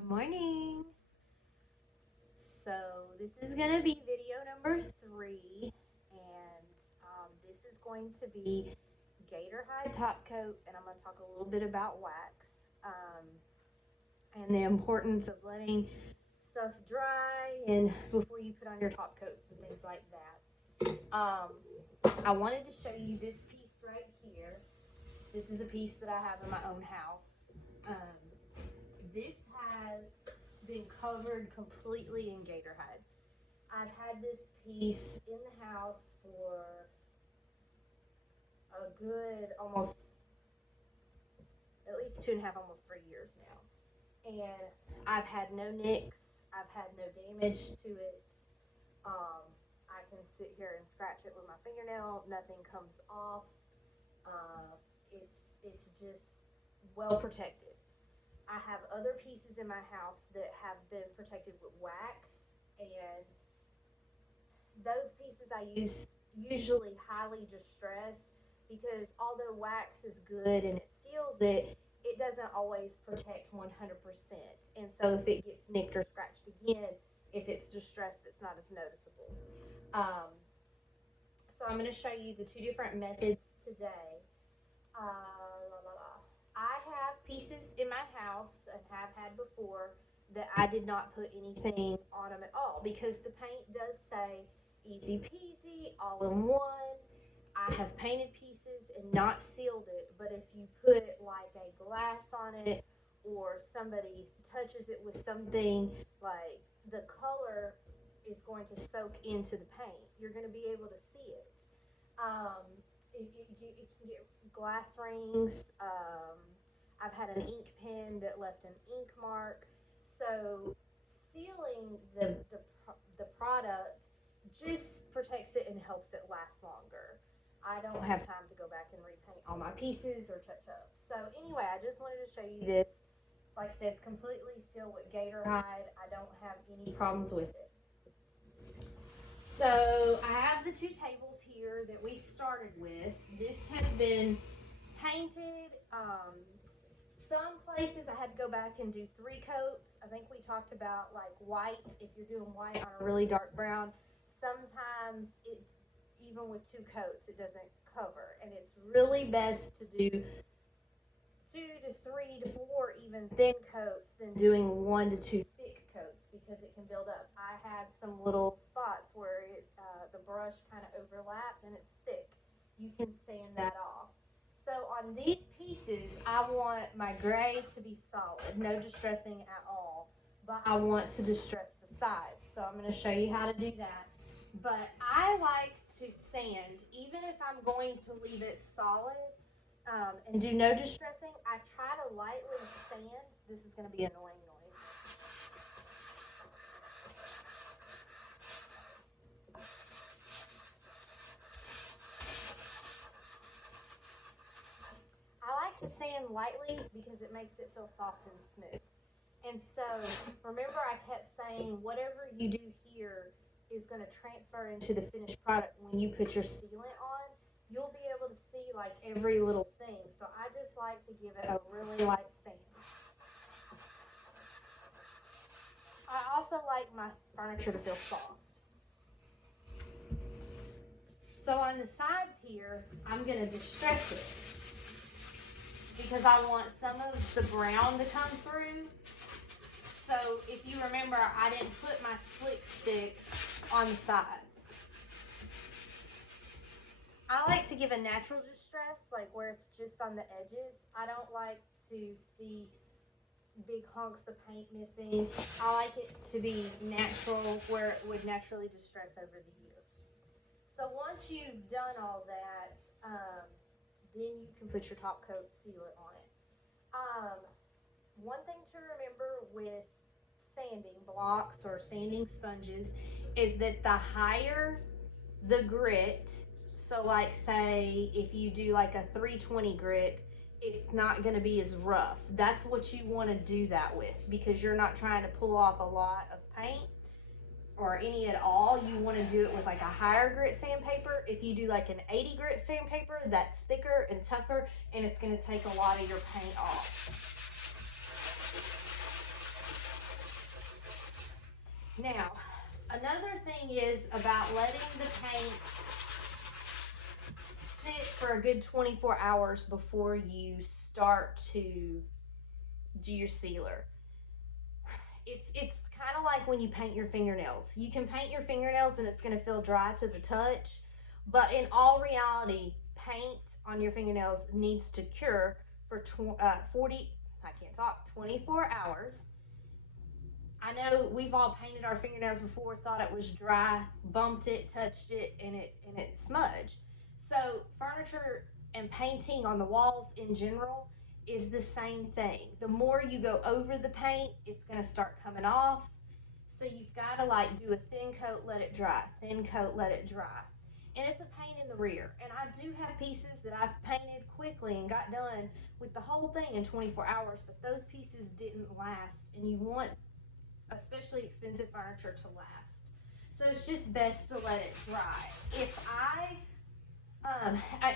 Good morning. So this is going to be video number 3, and this is going to be gator hide top coat, and I'm going to talk a little bit about wax and the importance of letting stuff dry and before you put on your top coats and things like that. I wanted to show you this piece right here. This is a piece that I have in my own house. This has been covered completely in gator hide. I've had this piece in the house for a good almost at least 2.5, almost 3 years now. And I've had no nicks, I've had no damage to it. I can sit here and scratch it with my fingernail, nothing comes off. It's just well protected. I have other pieces in my house that have been protected with wax, and those pieces I use usually highly distressed because although wax is good and it seals it, it doesn't always protect 100%. And so if it gets nicked or scratched again, if it's distressed, it's not as noticeable. Um, so I'm going to show you the 2 different methods today. I have pieces in my house and have had before that I did not put anything on them at all because the paint does say easy peasy, all in one. I have painted pieces and not sealed it, but if you put like a glass on it or somebody touches it with something, like the color is going to soak into the paint. You're going to be able to see it. Um, it can get glass rings. I've had an ink pen that left an ink mark. So sealing the product just protects it and helps it last longer. I don't have time to go back and repaint all my pieces or touch up. So anyway, I just wanted to show you this. Like I said, it's completely sealed with gator hide. I don't have any problems with it. So I have the 2 tables here that we started with. This has been painted. Some places I had to go back and do 3 coats. I think we talked about like white, if you're doing white on a really dark brown. Sometimes it, even with 2 coats, it doesn't cover. And it's really best to do 2 to 3 to 4 even thin coats than doing 1 to 2 thick coats because it can build up. I had some little spots where the brush kind of overlapped and it's thick. You can sand that off. So on these pieces, I want my gray to be solid, no distressing at all, but I want to distress the sides. So I'm going to show you how to do that. But I like to sand, even if I'm going to leave it solid, and do no distressing, I try to lightly sand. This is going to be annoying noise. I like to sand lightly because it makes it feel soft and smooth. And so remember I kept saying whatever you do here is going to transfer into the finished product when you put your sealant on. You'll be able to see like every little thing. So I just like to give it a really light sand. I also like my furniture to feel soft. So on the sides here, I'm going to distress it because I want some of the brown to come through. So if you remember, I didn't put my slick stick on the sides. I like to give a natural distress, like where it's just on the edges. I don't like to see big hunks of paint missing. I like it to be natural where it would naturally distress over the years. So once you've done all that, then you can put your top coat sealant on it. One thing to remember with sanding blocks or sanding sponges is that the higher the grit, so like say if you do like a 320 grit, it's not going to be as rough. That's what you want to do that with because you're not trying to pull off a lot of paint or any at all. You want to do it with like a higher grit sandpaper. If you do like an 80 grit sandpaper, that's thicker and tougher and it's going to take a lot of your paint off. Now, another thing is about letting the paint sit for a good 24 hours before you start to do your sealer. It's kind of like when you paint your fingernails. You can paint your fingernails and it's going to feel dry to the touch, but in all reality, paint on your fingernails needs to cure for 24 hours. I know we've all painted our fingernails before, thought it was dry, bumped it, touched it, and it smudged. So furniture and painting on the walls in general is the same thing. The more you go over the paint, it's going to start coming off. So you've got to like do a thin coat, let it dry, thin coat, let it dry. And it's a pain in the rear. And I do have pieces that I've painted quickly and got done with the whole thing in 24 hours, but those pieces didn't last. And you want especially expensive furniture to last. So it's just best to let it dry. If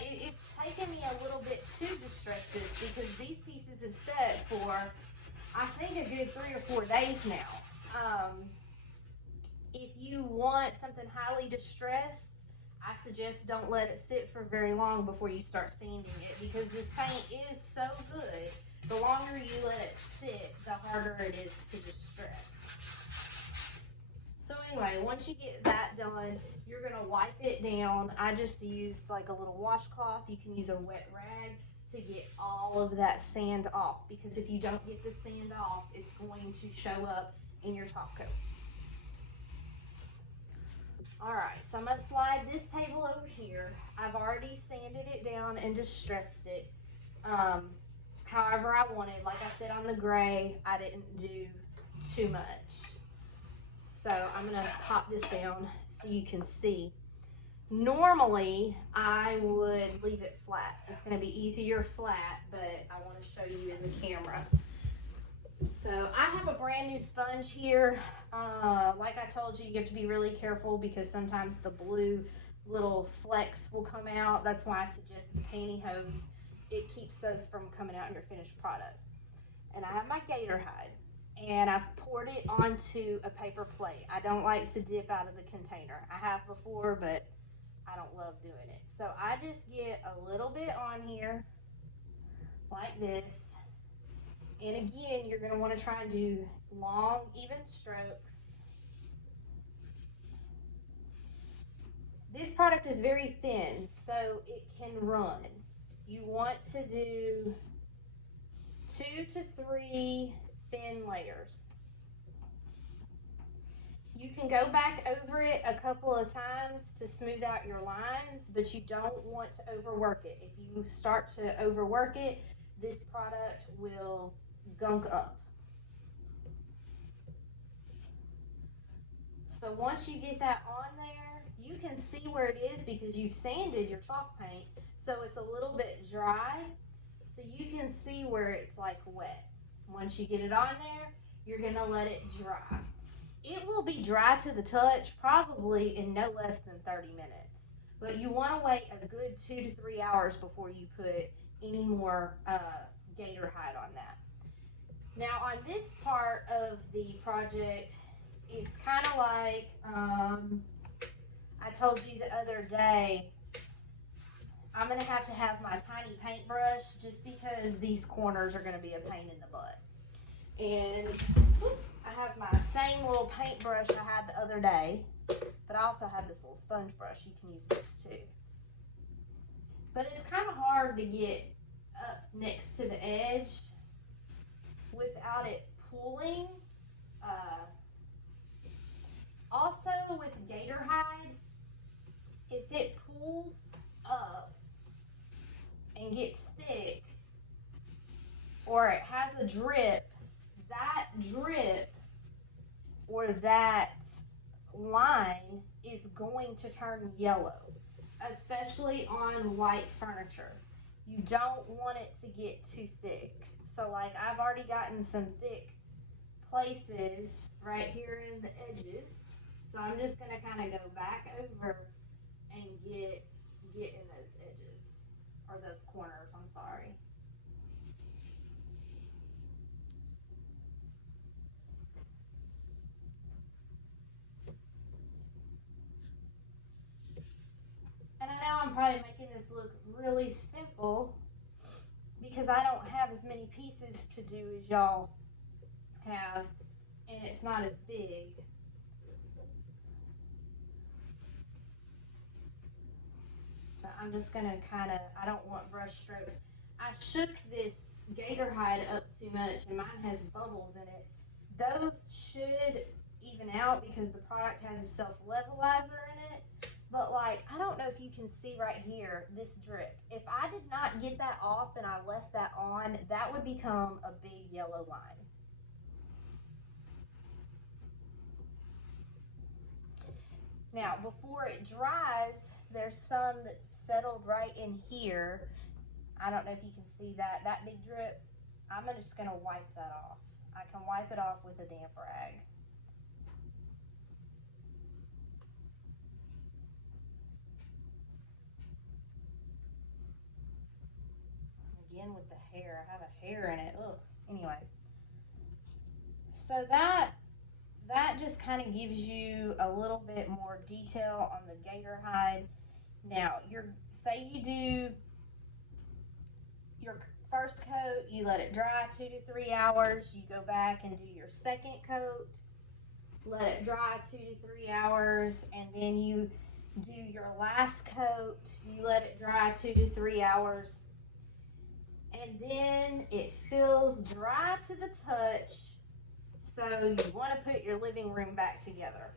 it's taken me a little bit to distress this because these pieces have set for, I think, a good 3 or 4 days now. If you want something highly distressed, I suggest don't let it sit for very long before you start sanding it because this paint is so good. The longer you let it sit, the harder it is to distress. So anyway, once you get that done, you're gonna wipe it down. I just used like a little washcloth. You can use a wet rag to get all of that sand off because if you don't get the sand off, it's going to show up in your top coat. All right, so I'm gonna slide this table over here. I've already sanded it down and distressed it. However I wanted. Like I said on the gray, I didn't do too much. So I'm gonna pop this down so you can see. Normally, I would leave it flat. It's gonna be easier flat, but I wanna show you in the camera. So I have a brand new sponge here. Like I told you, you have to be really careful because sometimes the blue little flecks will come out. That's why I suggest the pantyhose. It keeps those from coming out in your finished product. And I have my gator hide. And I've poured it onto a paper plate. I don't like to dip out of the container. I have before, but I don't love doing it. So I just get a little bit on here, like this. And again, you're going to want to try and do long, even strokes. This product is very thin, so it can run. You want to do 2 to 3 thin layers. You can go back over it a couple of times to smooth out your lines, but you don't want to overwork it. If you start to overwork it, this product will gunk up. So once you get that on there, you can see where it is because you've sanded your chalk paint, so it's a little bit dry, so you can see where it's like wet. Once you get it on there, you're gonna let it dry. It will be dry to the touch probably in no less than 30 minutes, but you want to wait a good 2 to 3 hours before you put any more gator hide on that. Now on this part of the project, it's kind of like I told you the other day, I'm going to have my tiny paintbrush just because these corners are going to be a pain in the butt. And I have my same little paintbrush I had the other day, but I also have this little sponge brush. You can use this too. But it's kind of hard to get up next to the edge without it pulling. Also with gator hide, if it pulls up and gets thick or it has a drip, that drip or that line is going to turn yellow, especially on white furniture. You don't want it to get too thick. So like I've already gotten some thick places right here in the edges. So I'm just gonna kind of go back over and get in those edges, or those corners, I'm sorry. probably making this look really simple because I don't have as many pieces to do as y'all have, and it's not as big. But I'm just gonna kind of, I don't want brush strokes. I shook this gator hide up too much and mine has bubbles in it. Those should even out because the product has a self-levelizer in it. But like, I don't know if you can see right here, this drip. If I did not get that off and I left that on, that would become a big yellow line. Now, before it dries, there's some that's settled right in here. I don't know if you can see that. That big drip, I'm just gonna wipe that off. I can wipe it off with a damp rag. Again with the hair, I have a hair in it. Ugh. Anyway, so that just kind of gives you a little bit more detail on the gator hide. Now, say you do your first coat, you let it dry 2 to 3 hours, you go back and do your second coat, let it dry 2 to 3 hours, and then you do your last coat, you let it dry 2 to 3 hours, and then it feels dry to the touch. So you want to put your living room back together.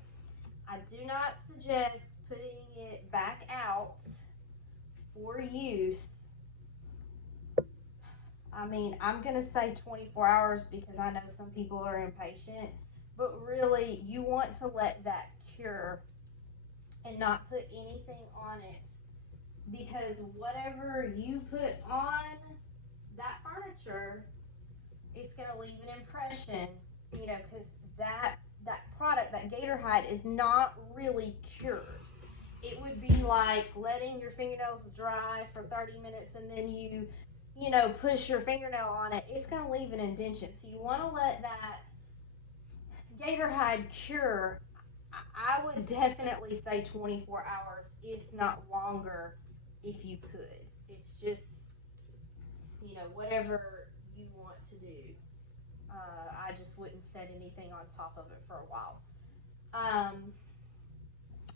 I do not suggest putting it back out for use. I mean, I'm going to say 24 hours because I know some people are impatient, but really you want to let that cure and not put anything on it, because whatever you put on that furniture, it's going to leave an impression, you know, because that product, that gator hide, is not really cured. It would be like letting your fingernails dry for 30 minutes and then you know, push your fingernail on it. It's going to leave an indentation. So you want to let that gator hide cure. I would definitely say 24 hours, if not longer, if you could. It's just, you know, whatever you want to do. I just wouldn't set anything on top of it for a while.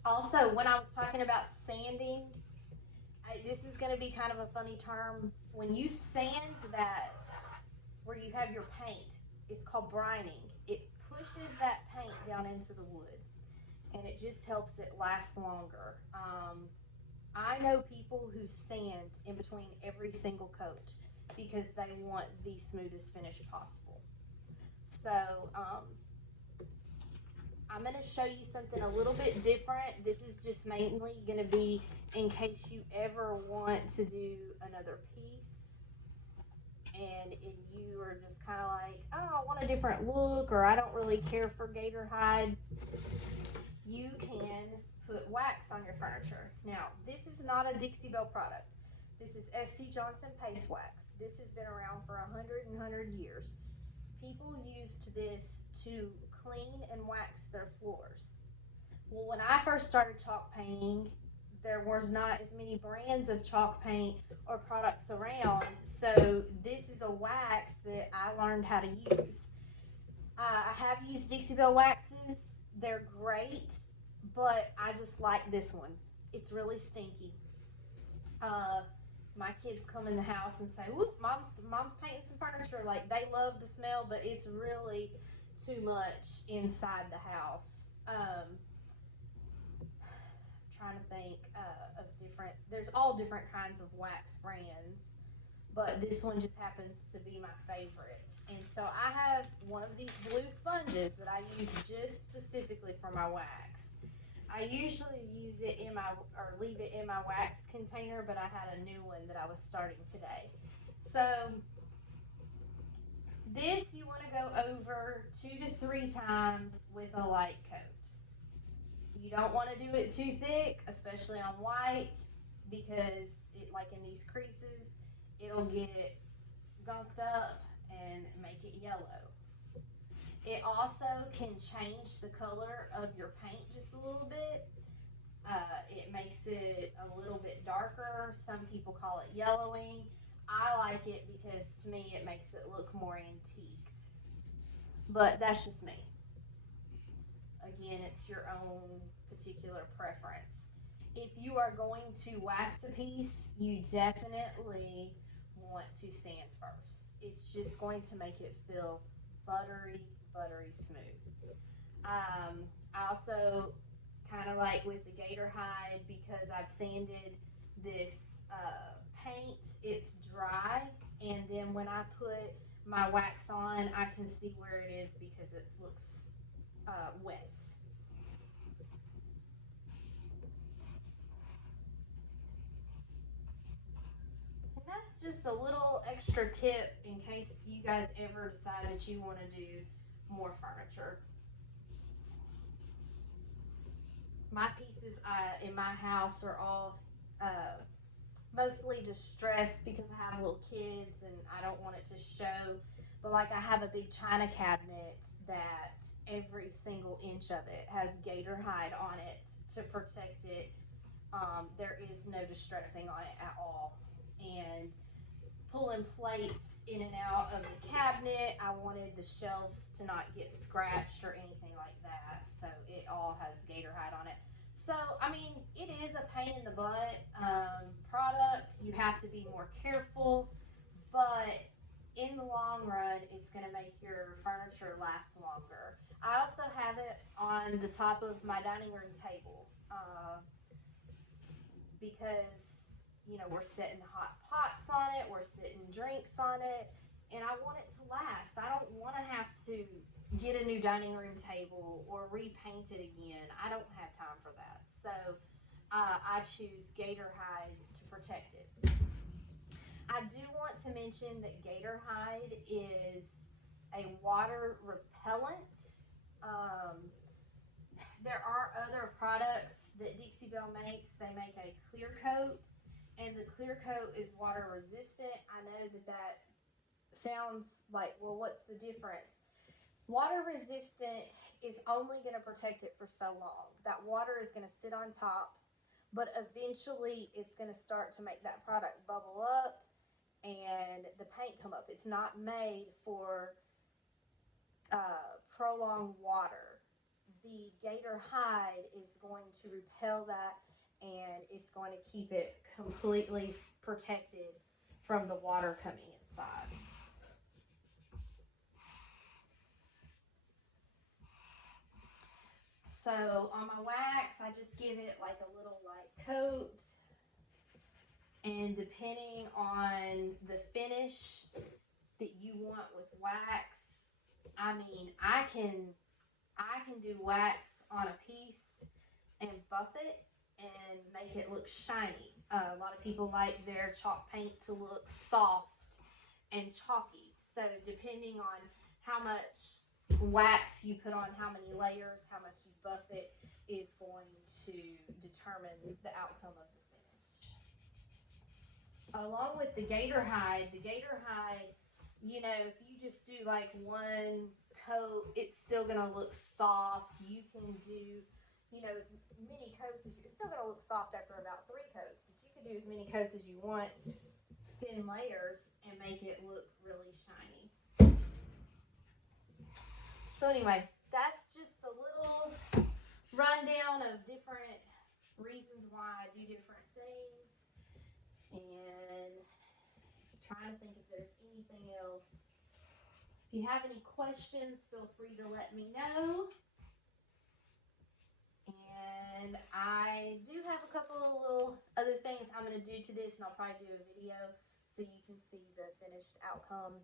Also, when I was talking about sanding, this is going to be kind of a funny term. When you sand that, where you have your paint, it's called brining. It pushes that paint down into the wood, and it just helps it last longer. I know people who sand in between every single coat because they want the smoothest finish possible. So I'm going to show you something a little bit different. This is just mainly going to be in case you ever want to do another piece and you are just kind of like, oh, I want a different look, or I don't really care for gator hide. You can put wax on your furniture. Now, this is not a Dixie Belle product. This is SC Johnson Paste Wax. This has been around for 100 years. People used this to clean and wax their floors. Well, when I first started chalk painting, there was not as many brands of chalk paint or products around, so this is a wax that I learned how to use. I have used Dixie Belle waxes. They're great, but I just like this one. It's really stinky. My kids come in the house and say, "Whoop, mom's painting some furniture." Like, they love the smell, but it's really too much inside the house. Trying to think of different. There's all different kinds of wax brands, but this one just happens to be my favorite. And so I have one of these blue sponges that I use just specifically for my wax. I usually use it in my, or leave it in my wax container, but I had a new one that I was starting today. So this you want to go over 2 to 3 times with a light coat. You don't want to do it too thick, especially on white, because it, like in these creases, it'll get gunked up and make it yellow. It also can change the color of your paint just a little bit. It makes it a little bit darker. Some people call it yellowing. I like it because to me it makes it look more antiqued. But that's just me. Again, it's your own particular preference. If you are going to wax a piece, you definitely want to sand first. It's just going to make it feel buttery, buttery smooth. I also kind of like with the gator hide because I've sanded this paint, it's dry, and then when I put my wax on, I can see where it is because it looks wet. And that's just a little extra tip in case you guys ever decide that you want to do more furniture. My pieces in my house are all uh, mostly distressed because I have little kids and I don't want it to show. But like I have a big china cabinet that every single inch of it has gator hide on it to protect it. There is no distressing on it at all. And pulling plates in and out of the cabinet, I wanted the shelves to not get scratched or anything like that. So it all has gator hide on it. So, I mean, it is a pain in the butt product. You have to be more careful, but in the long run, it's going to make your furniture last longer. I also have it on the top of my dining room table because, you know, we're setting hot pots on it, we're setting drinks on it, and I want it to last. I don't want to have to get a new dining room table or repaint it again. I don't have time for that. So I choose gator hide to protect it. I do want to mention that gator hide is a water repellent. Um, there are other products that Dixie Belle makes. They make a clear coat, and the clear coat is water resistant. I know that that sounds like, well, what's the difference? Water resistant is only going to protect it for so long. That water is going to sit on top, but eventually it's going to start to make that product bubble up and the paint come up. It's not made for prolonged water. The gator hide is going to repel that and it's going to keep it completely protected from the water coming inside. So on my wax, I just give it like a little light coat, and depending on the finish that you want with wax, I mean, I can do wax on a piece and buff it and make it look shiny. A lot of people like their chalk paint to look soft and chalky. So depending on how much wax you put on, how many layers, how much you buff it, is going to determine the outcome of the finish. Along with the gator hide, you know, if you just do like one coat, it's still gonna look soft. You can do, you know, as many coats as you, it's still gonna look soft after about 3 coats, but you can do as many coats as you want, thin layers, and make it look really shiny. So anyway, that's just a little rundown of different reasons why I do different things, and trying to think if there's anything else. If you have any questions, feel free to let me know. And I do have a couple of little other things I'm going to do to this, and I'll probably do a video so you can see the finished outcome.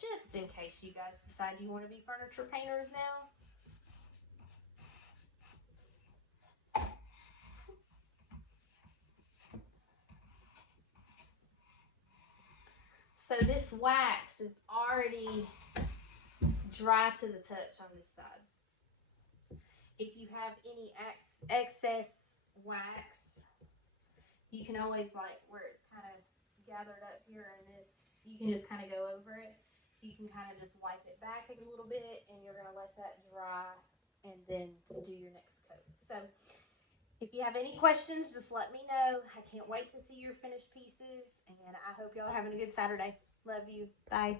Just in case you guys decide you want to be furniture painters now. So this wax is already dry to the touch on this side. If you have any excess wax, you can always, like where it's kind of gathered up here in this, you can just kind of go over it you can kind of just wipe it back a little bit, and you're going to let that dry and then do your next coat. So if you have any questions, just let me know. I can't wait to see your finished pieces, and I hope y'all are having a good Saturday. Love you. Bye.